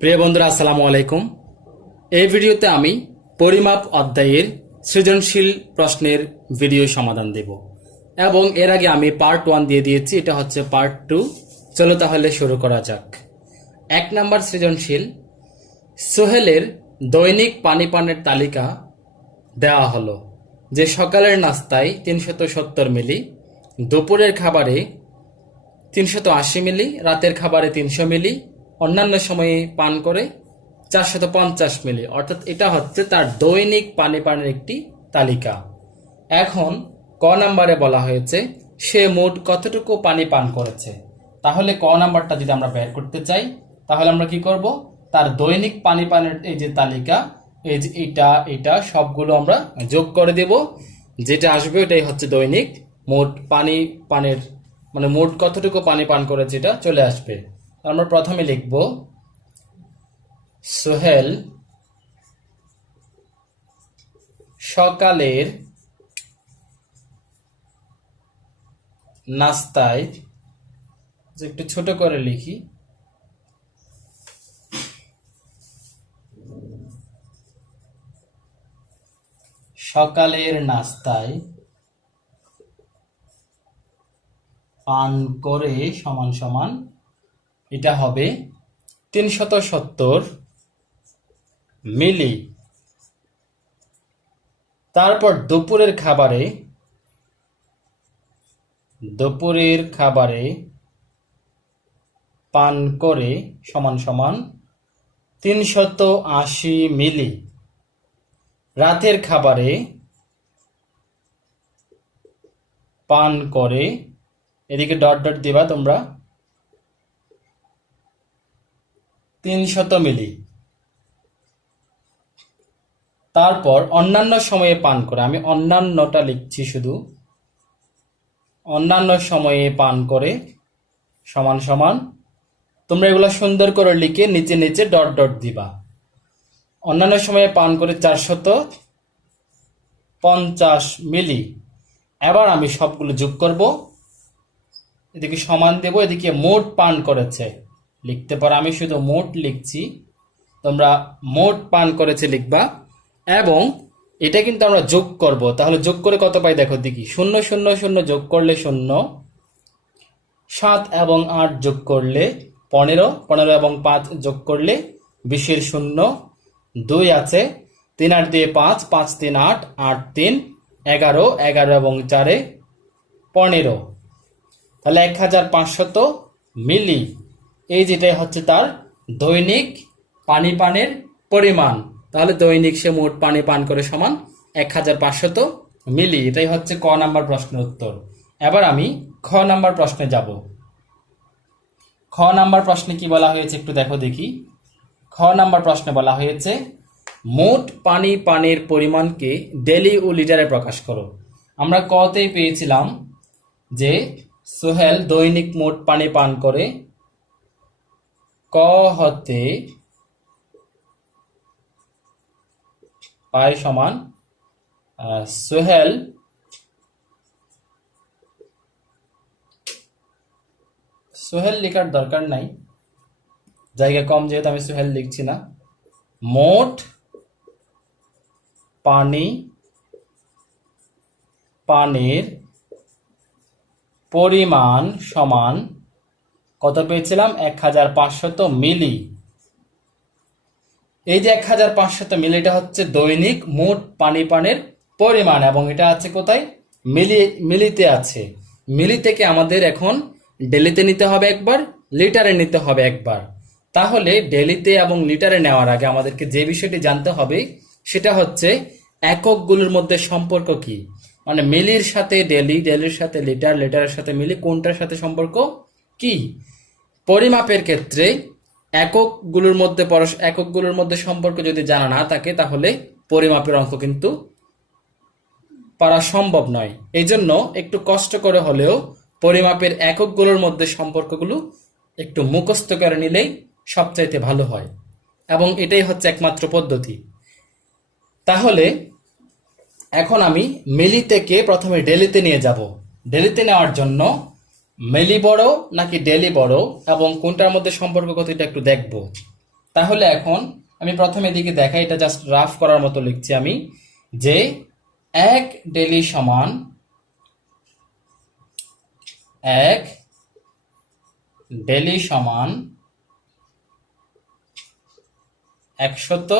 প্রিয় বন্ধুরা, আসসালামু আলাইকুম। এই ভিডিওতে আমি পরিমাপ অধ্যায়ের সৃজনশীল প্রশ্নের ভিডিও সমাধান দেব এবং এর আগে আমি পার্ট ওয়ান দিয়ে দিয়েছি, এটা হচ্ছে পার্ট টু চলো তাহলে শুরু করা যাক। এক নম্বর সৃজনশীল, সোহেলের দৈনিক পানি পানের তালিকা দেওয়া হলো যে সকালের নাস্তায় তিনশত সত্তর মিলি, দুপুরের খাবারে তিনশত আশি মিলি, রাতের খাবারে তিনশো মিলি অন্যান্য সময়ে পান করে চারশত পঞ্চাশ মিলি। অর্থাৎ এটা হচ্ছে তার দৈনিক পানি পানের একটি তালিকা। এখন ক নাম্বারে বলা হয়েছে, সে মোট কতটুকু পানি পান করেছে? তাহলে ক নাম্বারটা যদি আমরা বের করতে চাই, তাহলে আমরা কি করব? তার দৈনিক পানি পানের এই যে তালিকা, এই যে এটা এটা সবগুলো আমরা যোগ করে দেব। যেটা আসবে ওটাই হচ্ছে দৈনিক মোট পানি পানের মানে মোট কতটুকু পানি পান করেছে এটা চলে আসবে। আমরা প্রথমে লিখব সোহেল সকালের নাস্তায়, যে একটু ছোট করে লিখি, সকালের নাস্তায় পান করে সমান সমান এটা হবে তিনশত সত্তর মিলি। তারপর দুপুরের খাবারে দুপুরের খাবারে পান করে সমান সমান তিনশত আশি মিলি। রাতের খাবারে পান করে, এদিকে ডট ডট দিবা তোমরা। তিনশত মিলি। তারপর অন্যান্য সময়ে পান করে, আমি অন্যান্যটা লিখছি শুধু। অন্যান্য সময়ে পান করে, সমান সমান। তোমরা এগুলো সুন্দর করে লিখে নিচে নিচে ডট ডট দিবা। অন্যান্য সময়ে পান করে চারশত পঞ্চাশ মিলি। এবার আমি সবগুলো যোগ করব। এদিকে সমান দেব, এদিকে মোট পান করেছে। লিখতে পারো। আমি শুধু মোট লিখছি। তোমরা মোট পান করেছে লিখবা। এবং এটা কিন্তু আমরা যোগ করব। তাহলে যোগ করে কত পাই দেখো দেখি। শূন্য শূন্য শূন্য যোগ করলে শূন্য। সাত এবং আট যোগ করলে পনেরো। পনেরো এবং পাঁচ যোগ করলে বিশের শূন্য। দুই আছে। তিন আট দিয়ে পাঁচ। পাঁচ তিন আট। আট তিন। এগারো। এগারো এবং চারে পনেরো। তাহলে এক হাজার পাঁচশত মিলি। এই যেটাই হচ্ছে তার দৈনিক পানি পানের পরিমাণ। তাহলে দৈনিক সে মোট পানি পান করে সমান এক হাজার পাঁচশত মিলি। এটাই হচ্ছে ক নাম্বার প্রশ্নের উত্তর। এবার আমি খ নাম্বার প্রশ্নে যাব। খ নাম্বার প্রশ্নে কি বলা হয়েছে একটু দেখো দেখি। খ নাম্বার প্রশ্নে বলা হয়েছে, মোট পানি পানির পরিমাণকে ডেলি ও লিটারে প্রকাশ করো। আমরা কতেই পেয়েছিলাম যে সোহেল দৈনিক মোট পানি পান করে ক হতে পাই সমান সোহেল সোহেল লেখার দরকার নাই। জায়গা কম যেহেতু আমি সোহেল লিখছি না। মোট পানি, পানির পরিমাণ সমান কত পেয়েছিলাম? এক হাজার পাঁচশত মিলি। এই যে এক হাজার পাঁচশত মিলি, এটা হচ্ছে দৈনিক মোট পানি পানের পরিমাণ এবং এটা আছে কোথায়? মিলি, মিলিতে আছে। মিলি থেকে আমাদের এখন ডেলিতে নিতে হবে একবার, লিটারে নিতে হবে একবার। তাহলে ডেলিতে এবং লিটারে নেওয়ার আগে আমাদেরকে যে বিষয়টি জানতে হবে, সেটা হচ্ছে এককগুলোর মধ্যে সম্পর্ক কি? মানে মিলির সাথে ডেলি, ডেলির সাথে লিটার, লিটারের সাথে মিলি, কোনটার সাথে সম্পর্ক? কি? পরিমাপের ক্ষেত্রে এককগুলোর মধ্যে পরস- এককগুলোর মধ্যে সম্পর্ক যদি জানা না থাকে, তাহলে পরিমাপের অঙ্ক কিন্তু পারা সম্ভব নয়। এই জন্য একটু কষ্ট করে হলেও পরিমাপের এককগুলোর মধ্যে সম্পর্কগুলো একটু মুখস্থ করে নিলেই সবচাইতে ভালো হয়। এবং এটাই হচ্ছে একমাত্র পদ্ধতি। তাহলে এখন আমি মিলি থেকে প্রথমে ডেলিতে নিয়ে যাব। ডেলিতে নেওয়ার জন্য মেলি বড় নাকি ডেলি বড়, এবং কোনটার মধ্যে সম্পর্ক কত এটা একটু দেখব। তাহলে এখন আমি প্রথমে দিকে দেখাই, এটা জাস্ট রাফ করার মতো লিখছি আমি, যে এক ডেলি সমান এক ডেলি সমান একশত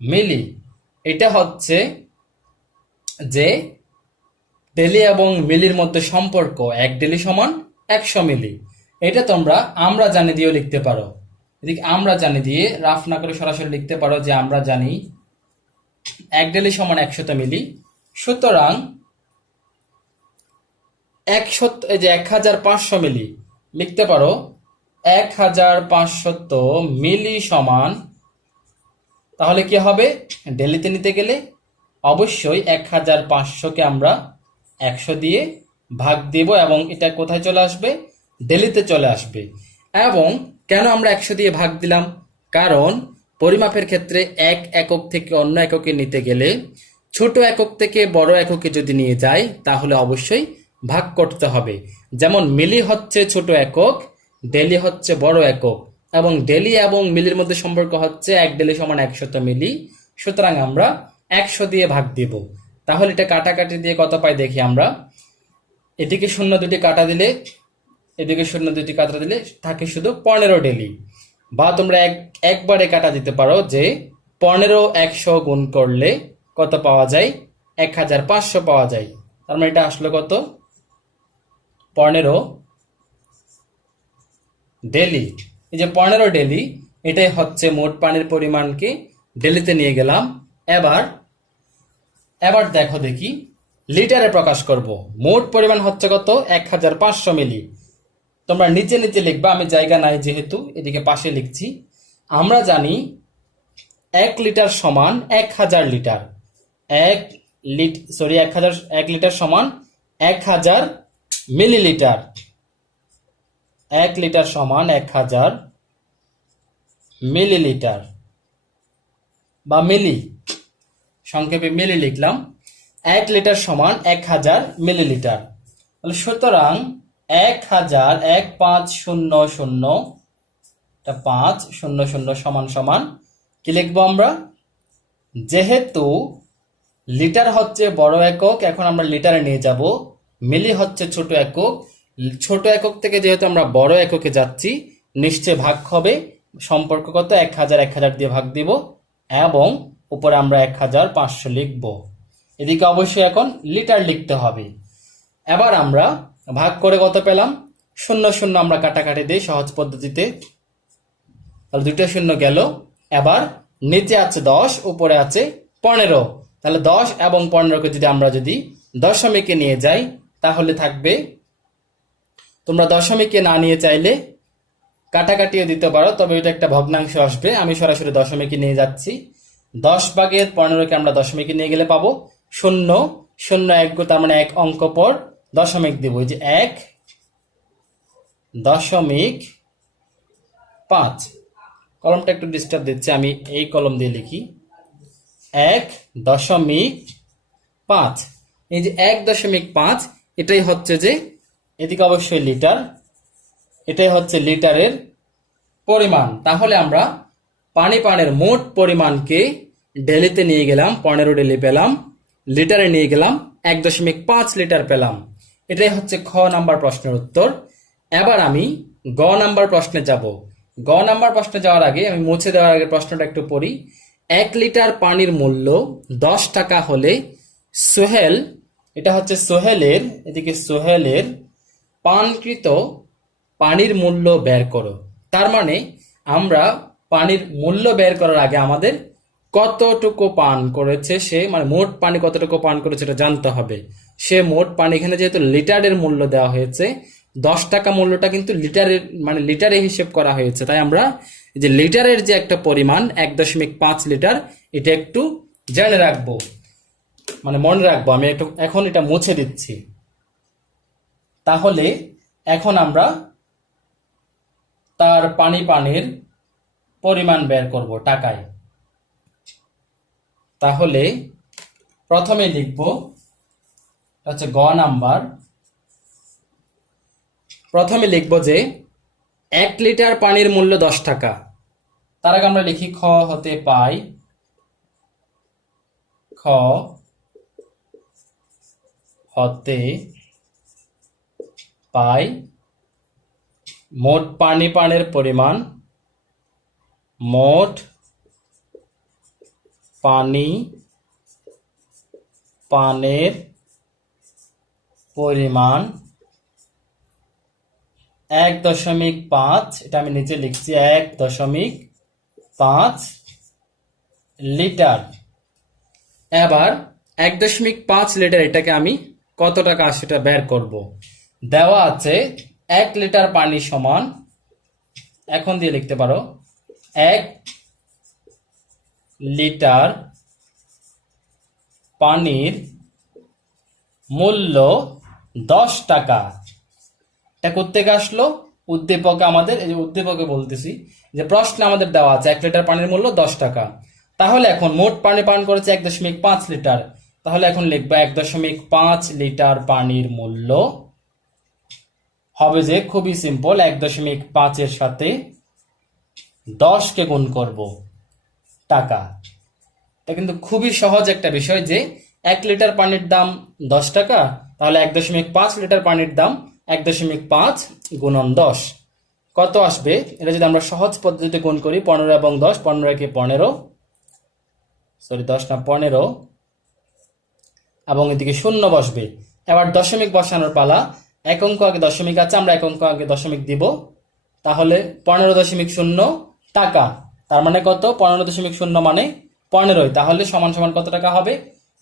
মিলি। এটা হচ্ছে যে ডেলি এবং মিলির মধ্যে সম্পর্ক এক ডেলি সমান একশো মিলি। এটা তোমরা আমরা জানি দিয়েও লিখতে পারো। এদিকে আমরা জানি দিয়ে রাফ না করে সরাসরি লিখতে পারো যে আমরা জানি এক ডেলি সমান একশত মিলি। সুতরাং একশত এই যে এক হাজার পাঁচশো মিলি লিখতে পারো এক হাজার পাঁচশত মিলি সমান, তাহলে কি হবে? ডেলিতে নিতে গেলে অবশ্যই এক হাজার পাঁচশোকে আমরা একশো দিয়ে ভাগ দেব এবং এটা কোথায় চলে আসবে? ডেলিতে চলে আসবে। এবং কেন আমরা একশো দিয়ে ভাগ দিলাম? কারণ পরিমাপের ক্ষেত্রে এক একক থেকে অন্য এককে নিতে গেলে ছোট একক থেকে বড় এককে যদি নিয়ে যায়, তাহলে অবশ্যই ভাগ করতে হবে। যেমন মিলি হচ্ছে ছোট একক, ডেলি হচ্ছে বড় একক, এবং ডেলি এবং মিলির মধ্যে সম্পর্ক হচ্ছে এক ডেলি সমান একশত মিলি। সুতরাং আমরা একশো দিয়ে ভাগ দিব। তাহলে এটা কাটাকাটি দিয়ে কত পাই দেখি আমরা? এদিকে শূন্য দুটি কাটা দিলে, এদিকে শূন্য দুটি কাটা দিলে থাকে শুধু পনেরো ডেলি। বা তোমরা এক, একবারে কাটা দিতে পারো যে পনেরো একশো গুণ করলে কত পাওয়া যায়? এক হাজার পাঁচশো পাওয়া যায়। তার মানে এটা আসলো কত? পনেরো ডেলি। এই যে পনেরো ডেলি, এটাই হচ্ছে মোট পানির পরিমাণকে ডেলিতে নিয়ে গেলাম। এবার এবার দেখো দেখি। লিটারে প্রকাশ করব। মোট পরিমাণ হচ্ছে কত? এক হাজার পাঁচশো মিলি। তোমরা নিচে নিচে লিখবা, আমি জায়গা নাই যেহেতু, এদিকে পাশে লিখছি। আমরা জানি এক লিটার সমান এক হাজার লিটার। এক লিট সরি এক হাজার এক লিটার সমান এক হাজার মিলিলিটার। এক লিটার সমান এক হাজার মিলিলিটার বা মিলি। সংক্ষেপে মিলি লিখলাম, এক লিটার সমান এক হাজার মিলিলিটার। তাহলে সুতরাং এক হাজার এক পাঁচ শূন্য শূন্য পাঁচ শূন্য শূন্য সমান সমান কি লিখব আমরা? যেহেতু লিটার হচ্ছে বড় একক, এখন আমরা লিটারে নিয়ে যাব। মিলি হচ্ছে ছোট একক। ছোট একক থেকে যেহেতু আমরা বড় এককে যাচ্ছি, নিশ্চয় ভাগ হবে। সম্পর্ক কত? এক হাজার এক হাজার দিয়ে ভাগ দিব। এবং উপরে আমরা এক হাজার পাঁচশো লিখব। এদিকে অবশ্যই এখন লিটার লিখতে হবে। এবার আমরা ভাগ করে কত পেলাম? শূন্য শূন্য আমরা কাটাকাটি দিই সহজ পদ্ধতিতে তাহলে দুইটা শূন্য গেল। এবার নিচে আছে দশ, উপরে আছে পনেরো। তাহলে দশ এবং পনেরোকে যদি আমরা যদি দশমিকে নিয়ে যাই, তাহলে থাকবে তোমরা দশমিকে না নিয়ে চাইলে কাটাকাটিও দিতে পারো, তবে এটা একটা ভগ্নাংশ আসবে। আমি সরাসরি দশমিকে নিয়ে যাচ্ছি। দশ ভাগের পনেরোকে আমরা দশমিকে নিয়ে গেলে পাবো। শূন্য শূন্য এক গো তার মানে এক অঙ্ক পর দশমিক দিব। যে এক দশমিক পাঁচ। কলমটা একটু ডিস্টার্ব দিচ্ছে, আমি এই কলম দিয়ে লিখি। এক দশমিক পাঁচ। এই যে এক দশমিক পাঁচ, এটাই হচ্ছে যে এদিকে অবশ্যই লিটার, এটাই হচ্ছে লিটারের পরিমাণ। তাহলে আমরা পানি পানের মোট পরিমাণকে ডেলিতে নিয়ে গেলাম, পনেরো ডেলি পেলাম, লিটারে নিয়ে গেলাম, এক দশমিক পাঁচ লিটার পেলাম। এটাই হচ্ছে খ নাম্বার প্রশ্নের উত্তর। এবার আমি গ নাম্বার প্রশ্নে যাব। গ নাম্বার প্রশ্নে যাওয়ার আগে আমি মুছে দেওয়ার আগে প্রশ্নটা একটু পড়ি। এক লিটার পানির মূল্য দশ টাকা হলে সোহেল, এটা হচ্ছে সোহেলের, এদিকে সোহেলের পানকৃত পানির মূল্য বের করো। তার মানে আমরা পানির মূল্য বের করার আগে আমাদের কতটুকু পান করেছে সে মানে মোট পানি কতটুকু পান করেছে এটা জানতে হবে। সে মোট পানি এখানে যেহেতু লিটারের মূল্য দেওয়া হয়েছে, দশ টাকা মূল্যটা কিন্তু লিটারের মানে লিটারে হিসেব করা হয়েছে। তাই আমরা যে লিটারের যে একটা পরিমাণ, এক দশমিক পাঁচ লিটার, এটা একটু জেনে রাখব। মানে মনে রাখব, আমি একটু এখন এটা মুছে দিচ্ছি। তাহলে এখন আমরা তার পানি পানির পরিমাণ বের করব টাকায়। তাহলে প্রথমে লিখব হচ্ছে গ নাম্বার। প্রথমে লিখব যে এক লিটার পানির মূল্য দশ টাকা। তার আগে আমরা লিখি খ হতে পাই। খ হতে পাই মোট পানি পানের পরিমাণ। মোট পানি, পানের পরিমাণ এক দশমিক পাঁচ, এটা আমি নিচে লিখছি, এক দশমিক পাঁচ লিটার। এবার এক দশমিক পাঁচ লিটার এটাকে আমি কত টাকা সেটা বের করব? দেওয়া আছে এক লিটার পানি সমান, এখন দিয়ে লিখতে পারো, এক লিটার পানির মূল্য দশ টাকা। এটা কোথেকে আসলো? উদ্দীপকে, আমাদের, এই যে উদ্দীপকে বলতেছি, যে প্রশ্নে আমাদের দেওয়া আছে, এক লিটার পানির মূল্য দশ টাকা। তাহলে এখন মোট পানি পান করেছে এক দশমিক পাঁচ লিটার। তাহলে এখন লিখব এক দশমিক পাঁচ লিটার পানির মূল্য হবে যে, খুবই সিম্পল এক দশমিক পাঁচের সাথে দশকে গুণ করব। টাকা। এটা কিন্তু খুবই সহজ একটা বিষয় যে এক লিটার পানির দাম দশ টাকা, তাহলে এক দশমিক পাঁচ লিটার পানির দাম এক দশমিক পাঁচ গুণন দশ। কত আসবে? এটা যদি আমরা সহজ পদ্ধতিতে গুণ করি, পনেরো এবং দশ, পনেরো একে পনেরো সরি দশ না পনেরো, এবং এদিকে শূন্য বসবে। এবার দশমিক বসানোর পালা, এক অঙ্ক আগে দশমিক আছে, আমরা এক অঙ্ক আগে দশমিক দিব, তাহলে পনেরো দশমিক শূন্য টাকা। তার মানে কত? পনেরো দশমিক শূন্য মানে পনেরোই। তাহলে সমান সমান কত টাকা হবে?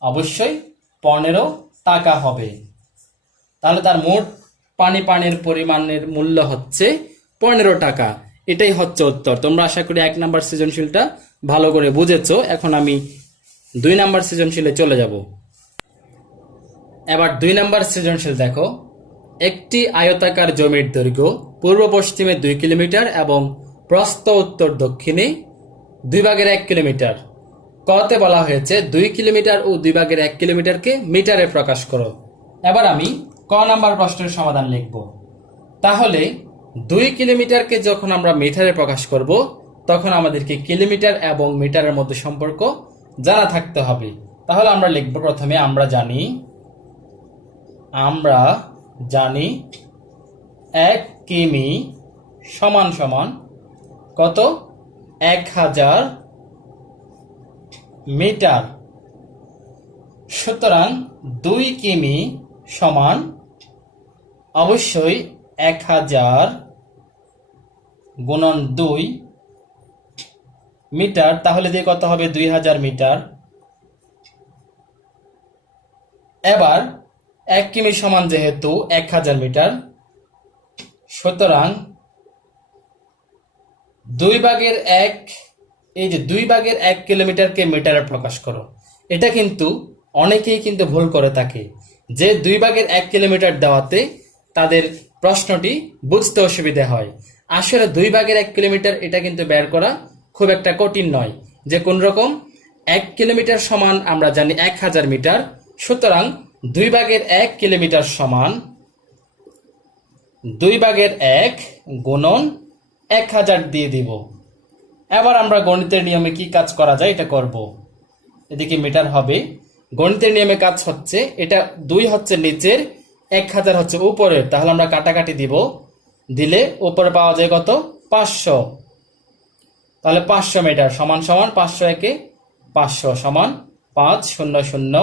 অবশ্যই পনেরো টাকা হবে। তাহলে তার মোট পানি পানির পরিমাণের মূল্য হচ্ছে পনেরো টাকা। এটাই হচ্ছে উত্তর। তোমরা আশা করি এক নাম্বার সৃজনশীলটা ভালো করে বুঝেছ। এখন আমি দুই নাম্বার সৃজনশীলে চলে যাব। এবার দুই নাম্বার সৃজনশীল দেখো। একটি আয়তাকার জমির দৈর্ঘ্য পূর্ব পশ্চিমে দুই কিলোমিটার এবং প্রস্থ উত্তর দক্ষিণে দুই ভাগের এক কিলোমিটার। কতে বলা হয়েছে, দুই কিলোমিটার ও দুই ভাগের এক কিলোমিটারকে মিটারে প্রকাশ করো। এবার আমি ক নাম্বার প্রশ্নের সমাধান লিখব। তাহলে, দুই কিলোমিটারকে যখন আমরা মিটারে প্রকাশ করব, তখন আমাদেরকে কিলোমিটার এবং মিটারের মধ্যে সম্পর্ক জানা থাকতে হবে। তাহলে আমরা লিখব প্রথমে, আমরা জানি আমরা জানি এক কিমি সমান সমান কত? এক হাজার মিটার। সুতরাং দুই কিমি সমান অবশ্যই এক হাজার গুণন দুই মিটার, তাহলে দিয়ে কত হবে? দুই হাজার মিটার। এবার এক কিমি সমান যেহেতু এক হাজার মিটার, সুতরাং দুই ভাগের এক, এই যে দুই ভাগের এক কিলোমিটারকে মিটারে প্রকাশ করো। এটা কিন্তু অনেকেই কিন্তু ভুল করে থাকে। যে দুই ভাগের এক কিলোমিটার দেওয়াতে তাদের প্রশ্নটি বুঝতে অসুবিধা হয়। আসলে দুই ভাগের এক কিলোমিটার এটা কিন্তু বের করা খুব একটা কঠিন নয়। যে কোন রকম, এক কিলোমিটার সমান আমরা জানি এক হাজার মিটার। সুতরাং দুই ভাগের এক কিলোমিটার সমান দুই ভাগের এক গুণন এক হাজার দিয়ে দিব। এবার আমরা গণিতের নিয়মে কি কাজ করা যায় এটা করব। এদিকে মিটার হবে। গণিতের নিয়মে কাজ হচ্ছে, এটা দুই হচ্ছে নিচের, এক হাজার হচ্ছে উপরের। তাহলে আমরা কাটাকাটি দিব। দিলে উপরে পাওয়া যায় কত? পাঁচশো। তাহলে পাঁচশো মিটার সমান সমান পাঁচশো একে পাঁচশো সমান পাঁচ শূন্য শূন্য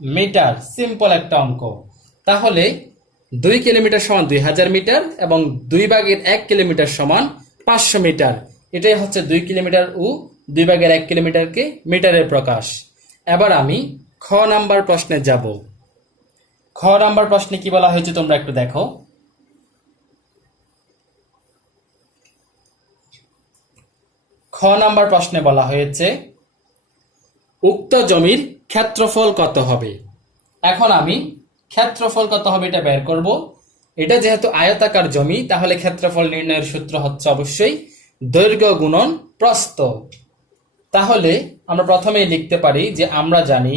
মিটার। সিম্পল একটা অঙ্ক। তাহলে দুই কিলোমিটার সমান দুই হাজার মিটার এবং দুই ভাগের এক কিলোমিটার সমান পাঁচশো মিটার। এটাই হচ্ছে দুই কিলোমিটার ও দুই ভাগের এক কিলোমিটারকে মিটারের প্রকাশ। এবার আমি খ নাম্বার প্রশ্নে যাব। খ নাম্বার প্রশ্নে কি বলা হয়েছে তোমরা একটু দেখো। খ নাম্বার প্রশ্নে বলা হয়েছে, উক্ত জমির ক্ষেত্রফল কত হবে? এখন আমি ক্ষেত্রফল কত হবে এটা বের করব। এটা যেহেতু আয়তাকার জমি, তাহলে ক্ষেত্রফল নির্ণয়ের সূত্র হচ্ছে অবশ্যই দৈর্ঘ্য গুণন প্রস্থ। তাহলে আমরা প্রথমেই লিখতে পারি যে আমরা জানি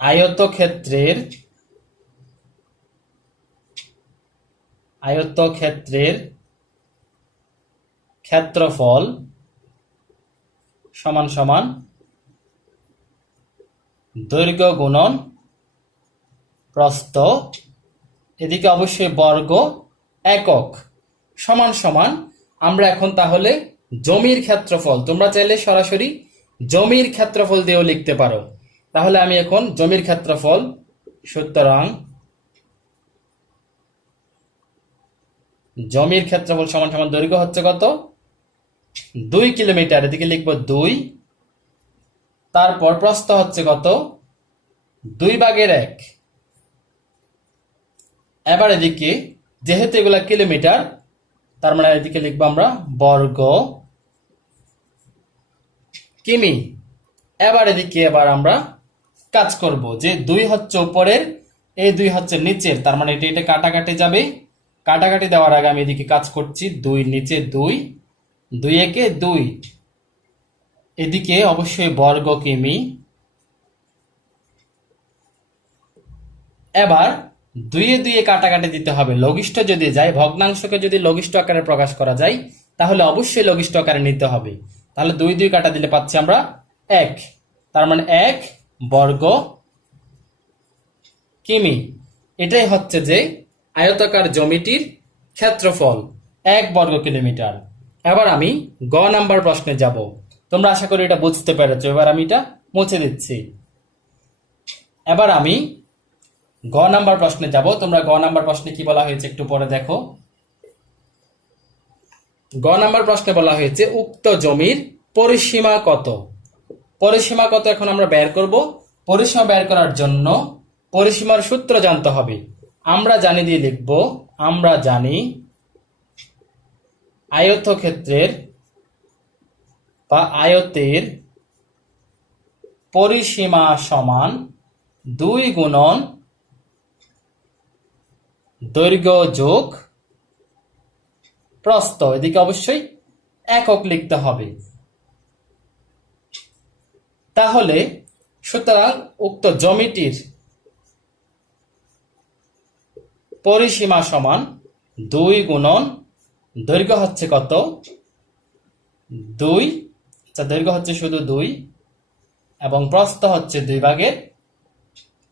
আয়তক্ষেত্রের আয়তক্ষেত্রের ক্ষেত্রফল সমান সমান দৈর্ঘ্য গুণন প্রস্থ, এদিকে অবশ্যই বর্গ একক, সমান সমান। আমরা এখন তাহলে জমির ক্ষেত্রফল, তোমরা চাইলে সরাসরি জমির ক্ষেত্রফল দিয়েও লিখতে পারো। তাহলে আমি এখন জমির ক্ষেত্রফল সুতরাং জমির ক্ষেত্রফল সমান সমান দৈর্ঘ্য হচ্ছে কত? দুই কিলোমিটার, এদিকে লিখব দুই। তারপর প্রস্থ হচ্ছে কত? দুই ভাগের এক। এবার এদিকে, যেহেতু এগুলা কিলোমিটার, তার মানে এদিকে লিখব আমরা বর্গ কিমি। এবার এদিকে এবার আমরা কাজ করব যে দুই হচ্ছে উপরের, এই দুই হচ্ছে নিচের। তার মানে এটা এটা কাটাকাটি যাবে। কাটাকাটি দেওয়ার আগে আমি এদিকে কাজ করছি দুই, নিচে দুই দুই একে দুই। এদিকে অবশ্যই বর্গ কিমি। এবার দুইয়ে দুইয়ে কাটাকাটি দিতে হবে। লঘিষ্ঠ যদি যায়, ভগ্নাংশকে যদি লঘিষ্ঠ আকারে প্রকাশ করা যায়, তাহলে অবশ্যই লঘিষ্ঠ আকারে নিতে হবে। তাহলে দুই দুই কাটা দিলে পাচ্ছি আমরা এক। তার মানে এক বর্গ কিমি। এটাই হচ্ছে যে আয়তাকার জমিটির ক্ষেত্রফল, এক বর্গ কিলোমিটার। এবার আমি গ নাম্বার প্রশ্নে যাব। তোমরা আশা করি এটা বুঝতে পেরেছ। এবার আমি এটা মুছে দিচ্ছি। এবার আমি গ নাম্বার প্রশ্নে যাব। তোমরা গ নাম্বার প্রশ্নে কি বলা হয়েছে একটু পরে দেখো। গ নাম্বার প্রশ্নে বলা হয়েছে, উক্ত জমির পরিসীমা কত? পরিসীমা কত এখন আমরা বের করব। পরিসীমা বের করার জন্য পরিসীমার সূত্র জানতে হবে। আমরা জানি দিয়ে লিখব, আমরা জানি আয়তক্ষেত্রের বা আয়তের পরিসীমা সমান দুই গুণন দৈর্ঘ্য যোগ প্রস্থ। এদিকে অবশ্যই একক লিখতে হবে। তাহলে সুতরাং উক্ত জমিটির পরিসীমা সমান দুই গুণন দৈর্ঘ্য হচ্ছে কত? দুই আচ্ছা দৈর্ঘ্য হচ্ছে শুধু দুই এবং প্রস্থ হচ্ছে দুই ভাগের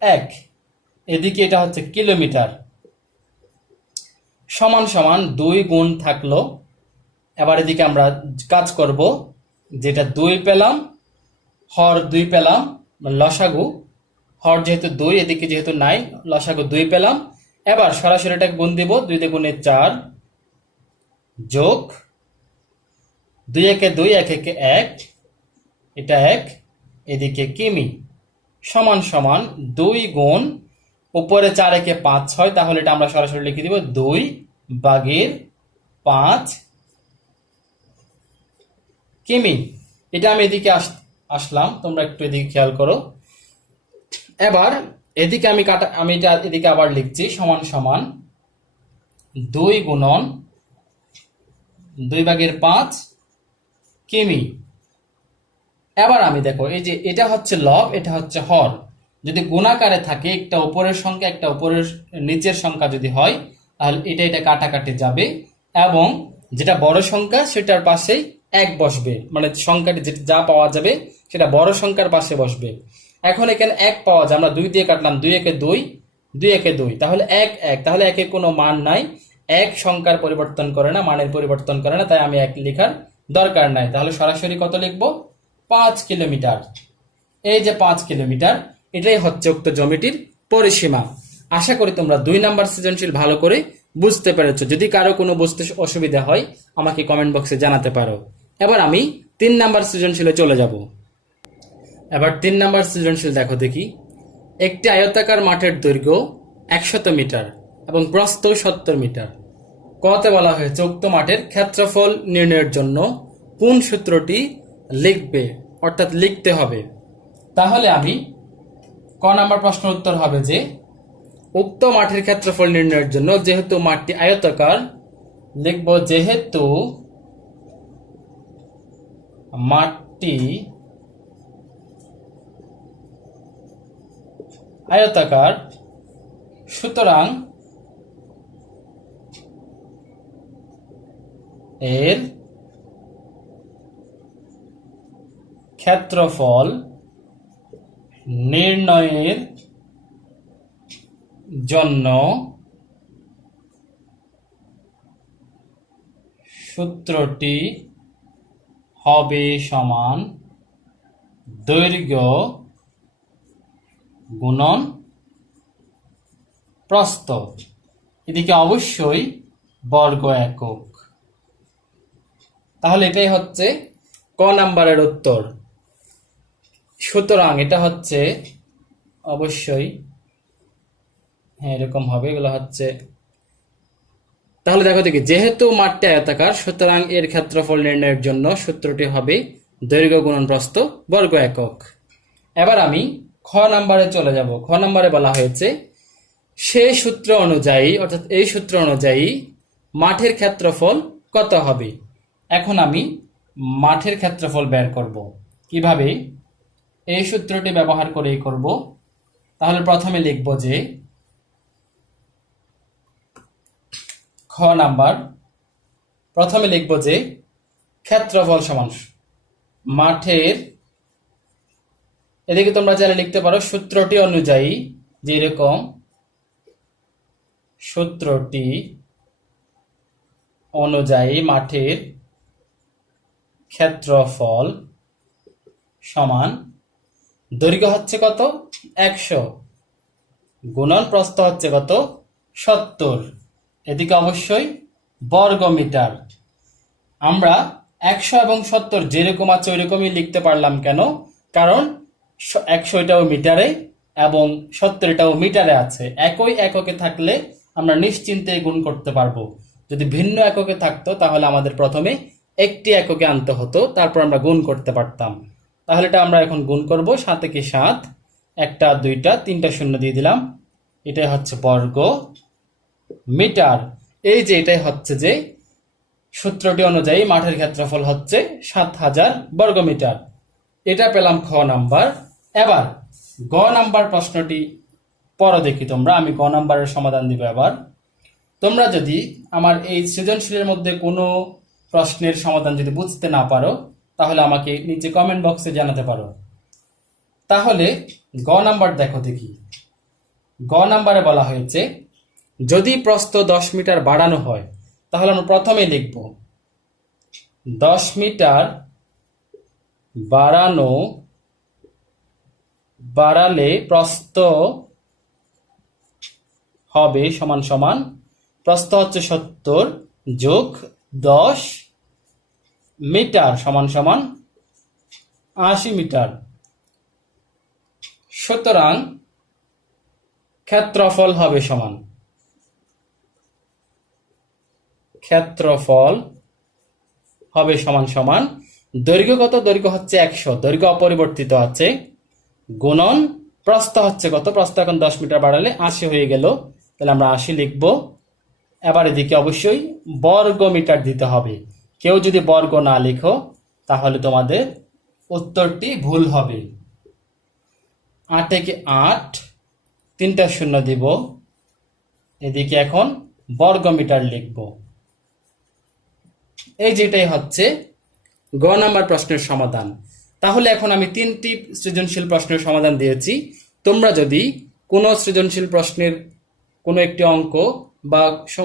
এক। এদিকে এটা হচ্ছে কিলোমিটার। সমান সমান দুই গুণ থাকল। এবার এদিকে আমরা কাজ করব, যেটা দুই পেলাম, হর দুই পেলাম, লসাগু। হর যেহেতু দুই, এদিকে যেহেতু নাই, লসাগু দুই পেলাম। এবার সরাসরি এটাকে গুণ দিব, দুই দ্বিগুণে চার যোগ দুই একে দুই, এক একে এক, এটা এক, এদিকে কিমি, সমান সমান দুই গুণ, উপরে চার একে পাঁচ হয় তাহলে এটা আমরা সরাসরি লিখে দিব দুই বাগের পাঁচ কিমি। এটা আমি এদিকে আস- আসলাম, তোমরা একটু এদিকে খেয়াল করো। এবার এদিকে আমি কাটা, আমি এটা এদিকে আবার লিখছি, সমান সমান দুই গুণন দুই ভাগের পাঁচ কিমি এবার আমি দেখো, এই যে এটা হচ্ছে লব, এটা হচ্ছে হর। যদি গুণাকারে থাকে, একটা উপরের সংখ্যা, একটা উপরের নিচের সংখ্যা যদি হয়, তাহলে এটা এটা কাটাকাটি যাবে এবং যেটা বড় সংখ্যা, সেটার পাশেই এক বসবে। মানে সংখ্যাটি যেটা যা পাওয়া যাবে, সেটা বড় সংখ্যার পাশে বসবে। এখন এখানে এক পাওয়া যায়, আমরা দুই দিয়ে কাটলাম, দুই একে দুই দুই একে দুই। তাহলে এক এক। তাহলে একে কোনো মান নাই। এক সংখ্যার পরিবর্তন করে না, মানের পরিবর্তন করে না, তাই আমি এক লেখার দরকার নাই। তাহলে সরাসরি কত লিখব? পাঁচ কিলোমিটার। এই যে পাঁচ কিলোমিটার, এটাই হচ্ছে উক্ত জমিটির পরিসীমা। আশা করি তোমরা দুই নাম্বার সৃজনশীল ভালো করে বুঝতে পেরেছ। যদি কারও কোনো বুঝতে অসুবিধা হয়, আমাকে কমেন্ট বক্সে জানাতে পারো। এবার আমি তিন নাম্বার সৃজনশীলে চলে যাব। এবার তিন নাম্বার সৃজনশীল দেখো দেখি। একটি আয়তাকার মাঠের দৈর্ঘ্য একশত মিটার এবং প্রস্থ সত্তর মিটার। কতে বলা হয়েছে, উক্ত মাঠের ক্ষেত্রফল নির্ণয়ের জন্য কোন সূত্রটি লিখবে, অর্থাৎ লিখতে হবে। তাহলে আমি ক নাম্বার প্রশ্ন উত্তর হবে যে, উক্ত মাঠের ক্ষেত্রফল নির্ণয়ের জন্য যেহেতু মাঠটি আয়তাকার, লিখব যেহেতু মাঠটি আয়তাকার, সুতরাং এর ক্ষেত্রফল নির্ণয়ের জন্য সূত্রটি হবে সমান দৈর্ঘ্য গুণন প্রস্থ। এদিকে অবশ্যই বর্গ একক। তাহলে এটাই হচ্ছে ক নাম্বারের উত্তর। সুতরাং এটা হচ্ছে অবশ্যই হ্যাঁ এরকম হবে, এগুলো হচ্ছে। তাহলে দেখো দেখি, যেহেতু মাঠটি আয়তাকার, সুতরাং এর ক্ষেত্রফল নির্ণয়ের জন্য সূত্রটি হবে দৈর্ঘ্য গুণন বর্গ একক। এবার আমি খ নাম্বারে চলে যাব। খ নাম্বারে বলা হয়েছে সেই সূত্র অনুযায়ী, অর্থাৎ এই সূত্র অনুযায়ী মাঠের ক্ষেত্রফল কত হবে? এখন আমি মাঠের ক্ষেত্রফল বের করব। কীভাবে? এই সূত্রটি ব্যবহার করেই করব। তাহলে প্রথমে লিখব যে খ নাম্বার। প্রথমে লিখব যে ক্ষেত্রফল সমান মাঠের এদিকে তোমরা যারা লিখতে পারো, সূত্রটি অনুযায়ী যেরকম সূত্রটি অনুযায়ী মাঠের ক্ষেত্রফল সমান দৈর্ঘ্য হচ্ছে কত? একশো। গুণন প্রস্থ হচ্ছে কত? সত্তর। এদিকে অবশ্যই বর্গ মিটার আমরা একশো এবং সত্তর যেরকম আছে ওইরকমই লিখতে পারলাম কেন? কারণ একশো এটাও মিটারে এবং সত্তর এটাও মিটারে আছে। একই এককে থাকলে আমরা নিশ্চিন্তে গুণ করতে পারব। যদি ভিন্ন এককে থাকতো তাহলে আমাদের প্রথমে একটি এককে আনতে হতো, তারপর আমরা গুণ করতে পারতাম। তাহলে এটা আমরা এখন গুণ করব সাতে কি সাত, একটা, দুইটা, তিনটা শূন্য দিয়ে দিলাম। এটাই হচ্ছে বর্গ মিটার। এই যে এটাই হচ্ছে যে সূত্রটি অনুযায়ী মাঠের ক্ষেত্রফল হচ্ছে সাত হাজার বর্গ মিটার। এটা পেলাম খ নাম্বার। এবার গ নাম্বার প্রশ্নটি পরে দেখি তোমরা, আমি গ নাম্বারের সমাধান দিব এবার। তোমরা যদি আমার এই সৃজনশীলের মধ্যে কোনো প্রশ্নের সমাধান যদি বুঝতে না পারো, তাহলে আমাকে নিচে কমেন্ট বক্সে জানাতে পারো। তাহলে গ নাম্বার দেখো দেখি। গ নাম্বারে বলা হয়েছে, যদি প্রস্থ দশ মিটার বাড়ানো হয়, তাহলে আমরা প্রথমে লিখব, দশ মিটার বাড়ানো, বাড়ালে প্রস্থ হবে সমান সমান, প্রস্থ হচ্ছে সত্তর যোগ দশ মিটার সমান সমান আশি মিটার। সুতরাং ক্ষেত্রফল হবে সমান। ক্ষেত্রফল হবে সমান সমান দৈর্ঘ্য কত? দৈর্ঘ্য হচ্ছে একশো। দৈর্ঘ্য অপরিবর্তিত আছে। গুণন প্রস্থ হচ্ছে কত? প্রস্থ এখন দশ মিটার বাড়ালে আশি হয়ে গেল। তাহলে আমরা আশি লিখব। এবার এদিকে অবশ্যই বর্গ মিটার দিতে হবে। কেউ যদি বর্গ না লিখো, তাহলে তোমাদের উত্তরটি ভুল হবে। আট থেকে আট, তিনটা শূন্য দিব। এদিকে এখন বর্গ মিটার লিখব। এই যেটাই হচ্ছে গ নাম্বার প্রশ্নের সমাধান। তাহলে এখন আমি তিনটি সৃজনশীল প্রশ্নের সমাধান দিয়েছি। তোমরা যদি কোনো সৃজনশীল প্রশ্নের কোনো একটি অঙ্ক বা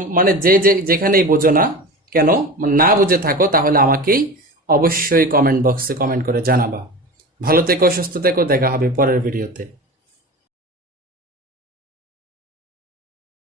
মানে যে যে যেখানেই বোঝো না কেন? না বুঝে থাকো, তাহলে আমাকেই অবশ্যই কমেন্ট বক্সে কমেন্ট করে জানাবা। ভালো থেকো, সুস্থ থেকো, দেখা হবে পরের ভিডিওতে